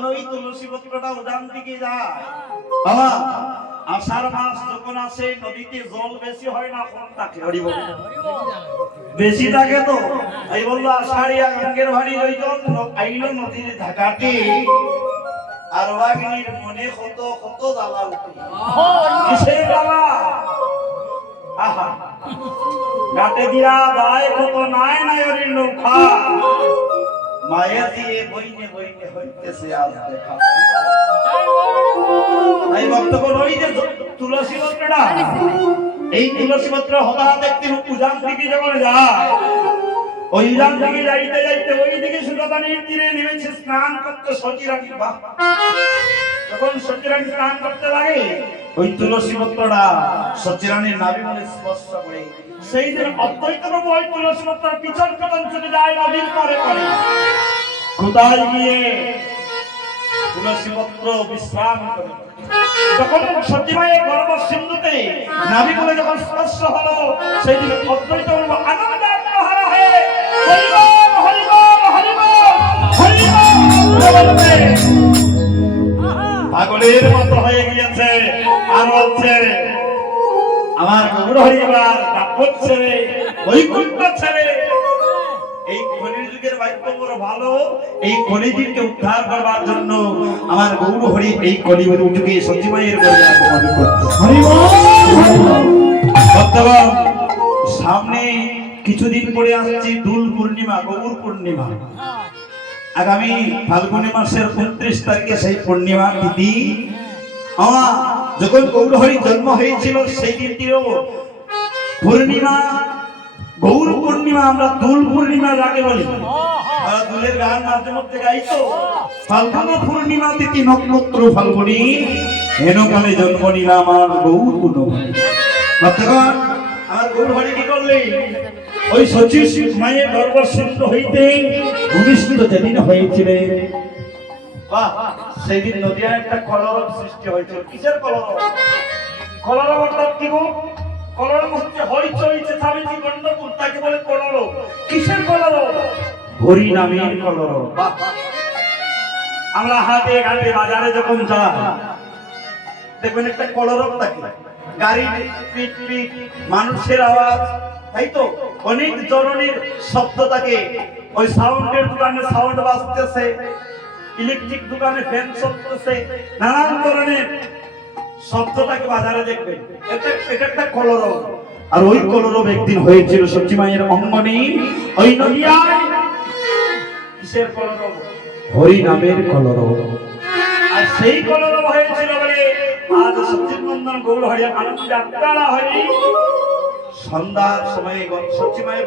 যখন ওই তুলসী পত্রটা উদান দিকে যায় বাবা, আষাঢ় মাস যখন আসে নদীতে জল বেশি হয় না কম থাকে? হরি বল, বেশি থাকে তো। এই বললো আষাঢ়িয়া গঙ্গের ভারী ওইজন আইলো নদীর ঢাকাতে, আর বাগিনীর মনে কত কত জ্বালা উঠে। কিসের জ্বালা? আহা, গাতে দিয়া যায় কত নাই নায়রের নৌকা, মায়া দিয়ে বইনে বইনে হইতেছে আজ দেখা। তাই বক্তব্য ওই যে তুলসী পত্রটা, এই তুলসী পত্র হঠাৎ একদিন উজান দিকে যখন যায়, ওই উজান দিকে যাইতে যাইতে ওই দিকে সুরতানির তীরে নেমেছে স্নান করতে সচিরানী। যখন সচিরানী স্নান করতে লাগে, ওই তুলসী পত্রটা সচিরানীর নাভি মনে স্পর্শ করে। সেই দিন অদ্বৈত প্রভু ওই তুলসী পত্রের পিছন পিছন চলে যায় নদীর পরে পরে। কোথায় গিয়ে তুলসী পত্র বিশ্রাম করে। যখন সচিমায়ের গর্ভ সিন্ধুতে নাভি বলে যখন স্পর্শ হলো, সেই দিন অদ্বৈত প্রভু আনন্দে আত্মহারা হয়ে হরি বল হরি বল হরি বল হরি বল পাগলের মতো হয়ে গিয়েছে। আর বলছে আমার গৌর হরিবার দাপট ছেড়ে বৈকুণ্ঠ ছেড়ে। এই কলির যুগের বাক্য বড় ভালো, এই কলিযুগকে উদ্ধার করবার জন্য আমার গৌর হরি এই কলিযুগ যুগে সচিমায়ের গর্ভে আগমন করতে। হরি বল হরি বল। বর্তমান সামনে কিছুদিন পরে আসছে দোল পূর্ণিমা, গৌর পূর্ণিমা। আগামী ফাল্গুনী মাসের 29 তারিখে সেই পূর্ণিমা তিথি। যখন গৌর হরি জন্ম হয়েছিল সেই দিনটিও পূর্ণিমা, গৌর পূর্ণিমা। আমরা দোল পূর্ণিমা যাকে বলি, দোলের গান মাঝে মধ্যে গাইতো। ফাল্গুন পূর্ণিমা তিথি নক্ষত্র ফাল্গুনী, হেন কালে জন্ম নিলাম আমার গৌর পূর্ণিমা। আমার গৌর হরি কি করলেন? ওই সচিব মায়ের গর্ভ সিদ্ধ হইতে ভূমিষ্ঠিত যেদিন হয়েছিলেন, সেদিন নদিয়ায় একটা কলরব সৃষ্টি হয়েছিল। কিসের কলরব? কলরব অর্থাৎ কি গো? কলরব হচ্ছে হইচই চেঁচামেচি গন্ডগোল, তাকে বলে কলরব। কিসের কলরব? হরি নামের কলরব। আমরা হাটে ঘাটে বাজারে যখন যাই দেখবেন একটা কলরব থাকে, গাড়ির পিট পিট, মানুষের আওয়াজ, তাই তো অনেক ধরনের শব্দ থাকে। ওই সাউন্ডের দোকানে সাউন্ড বাজতেছে, ইলেকট্রিক দোকানে ফ্যান চলতেছে, নানান ধরনের শব্দটাকে বাজারে দেখবেন। এটা একটা কলরব। আর ওই কলরব একদিন হয়েছিল সচিমায়ের অঙ্গনে, ওই নদিয়ায়। কিসের কলরব? হরি নামের কলরব। আর সেই কলরব হয়েছিল বলে আজ সচিনন্দন গৌর হরি আনন্দে আত্মারা হরি সন্ধ্যার সময়ে সচিমায়ের